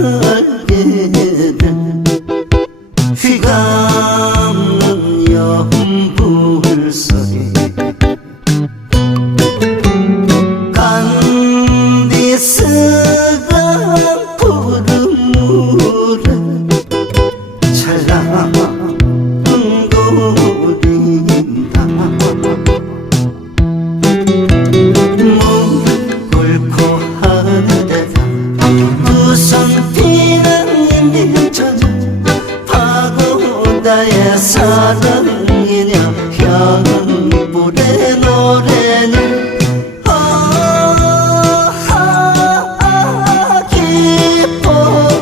그대는 휘가 없는 연불소리 간디스가 푸른 물에. 찰랑 광다의 사랑이냐 향불의 노래는 아, 아, 아, 기뻐하는